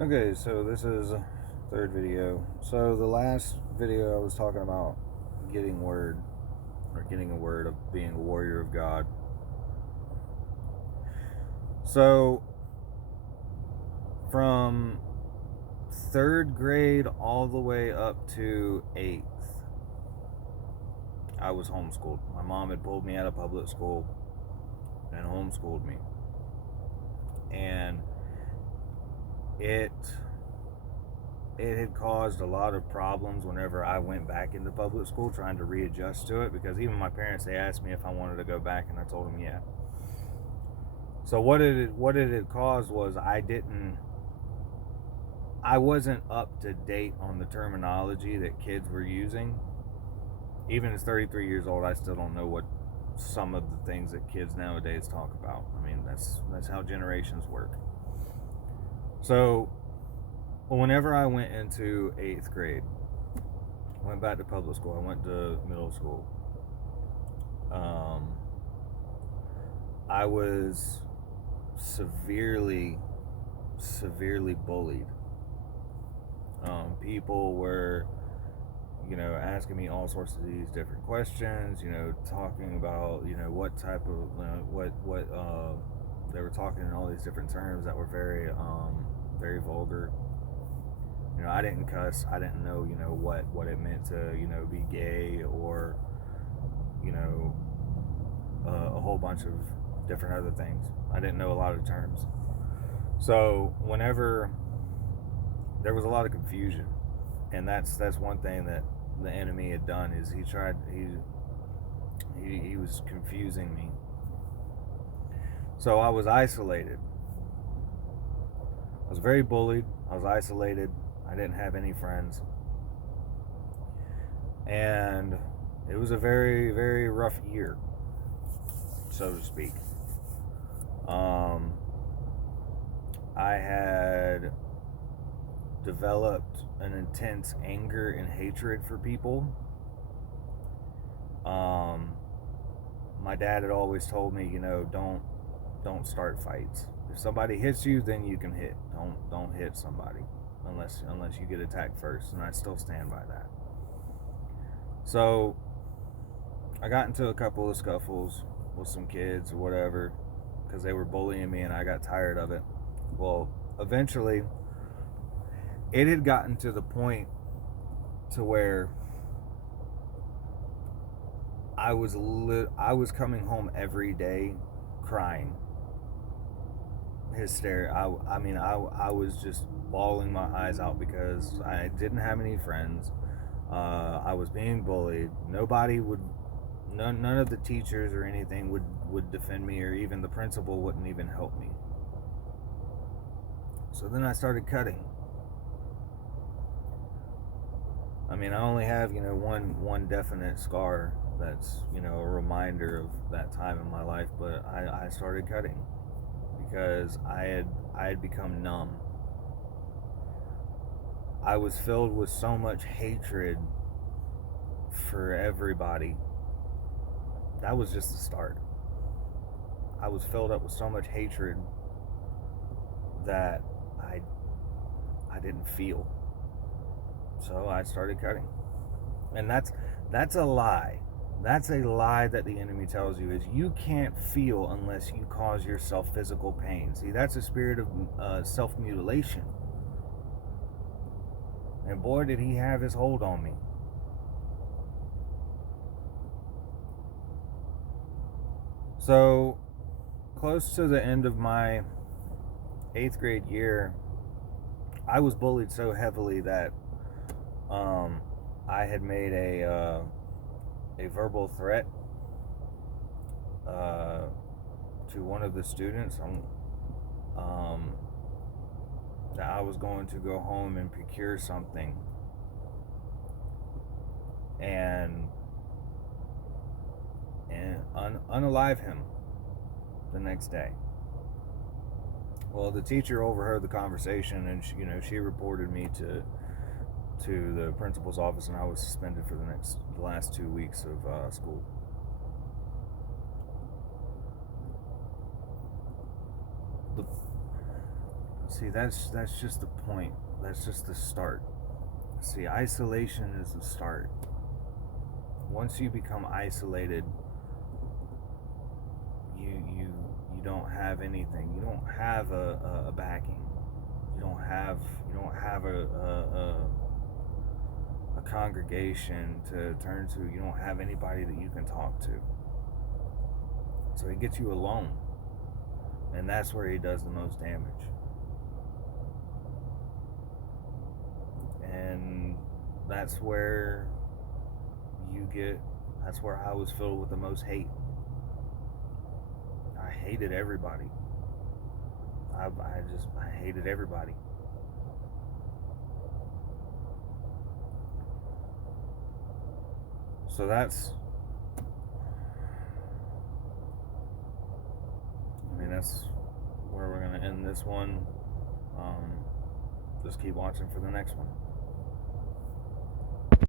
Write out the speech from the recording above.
Okay, so this is third video. So the last video I was talking about getting word, or getting a word of being a warrior of God. So from third grade all the way up to 8th, I was homeschooled. My mom had pulled me out of public school and homeschooled me. And it had caused a lot of problems whenever I went back into public school trying to readjust to it, because even my parents, they asked me if I wanted to go back, and I told them yeah. So what it had caused was I wasn't up to date on the terminology that kids were using. Even as 33 years old, I still don't know what some of the things that kids nowadays talk about. I mean, that's how generations work. So whenever I went into 8th grade, I went back to public school. I went to middle school. I was severely bullied. People were, asking me all sorts of these different questions. Talking about, what type of, they were talking in all these different terms that were very vulgar. I didn't cuss. I didn't know, what it meant to, be gay, or, a whole bunch of different other things. I didn't know a lot of terms. So whenever there was a lot of confusion, and that's one thing that the enemy had done, is he was confusing me. So I was isolated. I was very bullied. I was isolated. I didn't have any friends. And it was a very, very rough year, so to speak. I had developed an intense anger and hatred for people. My dad had always told me, don't start fights. If somebody hits you, then you can hit. Don't hit somebody unless you get attacked first, and I still stand by that. So I got into a couple of scuffles with some kids or whatever, because they were bullying me, and I got tired of it. Well, eventually it had gotten to the point to where I was coming home every day crying, hysterical. I was just bawling my eyes out because I didn't have any friends. I was being bullied. None of the teachers or anything would defend me, or even the principal wouldn't even help me. So then I started cutting. I mean, I only have, one definite scar that's, a reminder of that time in my life, but I started cutting because I had become numb. I was filled with so much hatred for everybody. That was just the start. I was filled up with so much hatred that I didn't feel. So I started cutting. And that's a lie. That's a lie that the enemy tells you, is you can't feel unless you cause yourself physical pain. See, that's a spirit of self-mutilation. And boy, did he have his hold on me. So, close to the end of my 8th grade year, I was bullied so heavily that I had made a verbal threat to one of the students that I was going to go home and procure something and unalive him the next day. Well, the teacher overheard the conversation, and she reported me to the principal's office, and I was suspended for the last 2 weeks of school. See, that's just the point. That's just the start. See, isolation is the start. Once you become isolated, you don't have anything. You don't have a backing. You don't have a congregation to turn to. You don't have anybody that you can talk to. So he gets you alone, and that's where he does the most damage. And that's where that's where I was filled with the most hate. I hated everybody. I hated everybody. So that's where we're gonna end this one. Just keep watching for the next one.